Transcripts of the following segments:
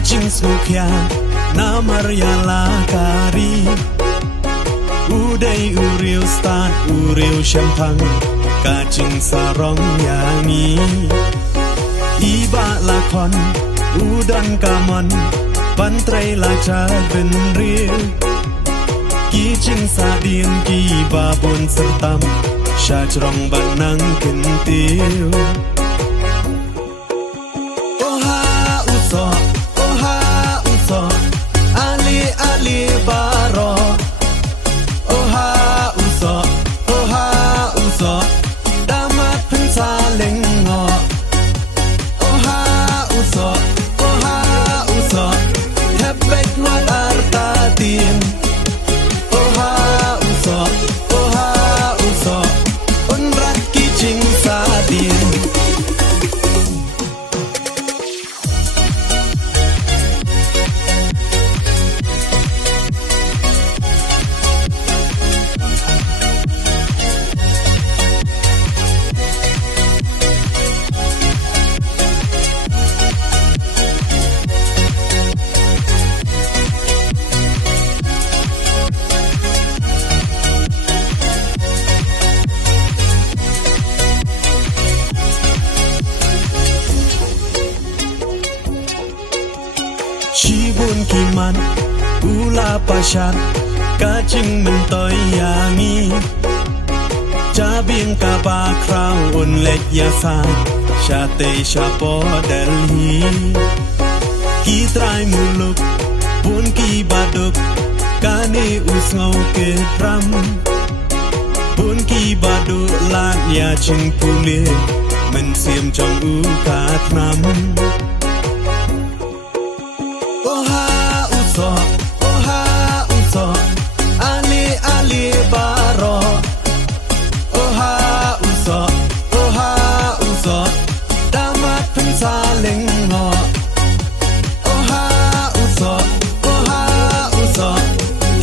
kajing smukya namarya kari udai uriu stan uriu shampang kajing sarong yangi iba lakon udan kamon pantrai laca benril kijing sadin ki babon sertam syajrong banang kentil ali baro oha uso damat pensaling ngo oha uso tepek nuat artatin oha uso unrat kijing sadin Cibun kiman ula pasyan kajing mentoy yangi jabing kabakraw unlek yasan syate syapo delhi kitrai muluk pun ki baduk kani usngau ke dram pun ki baduk lak ya ching pulih mensiam jong u katram ali baro oha uso damat pensaling ngo oha uso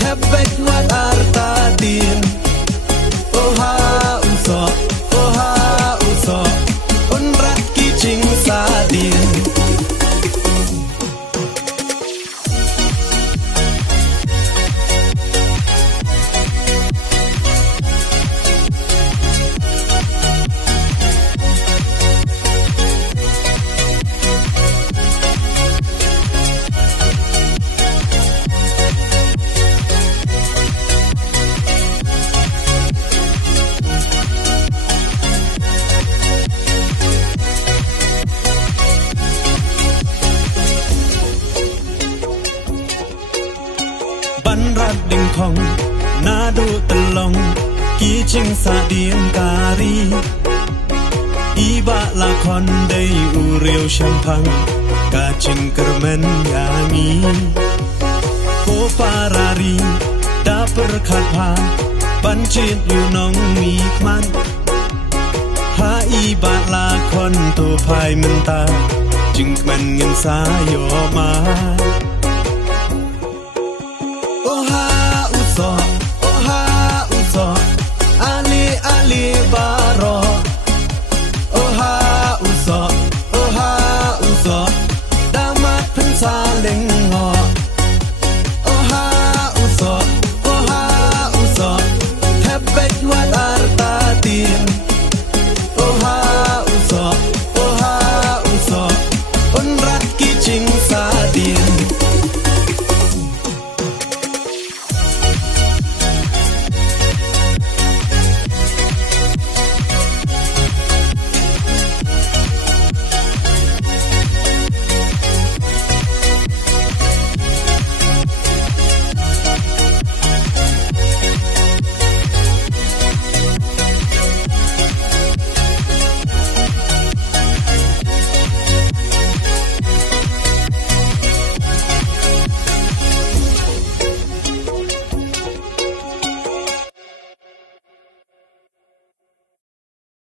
tepek nuat artatin oha uso unrat kijing sadin banrat ding khong nadu telong kijing sadin kari iba lakon dei uriu shampang kajing kermen yangi ko parari daper khatha pancit yunong mikman ha iba lakon to phai menta jing men ngin sa yo ma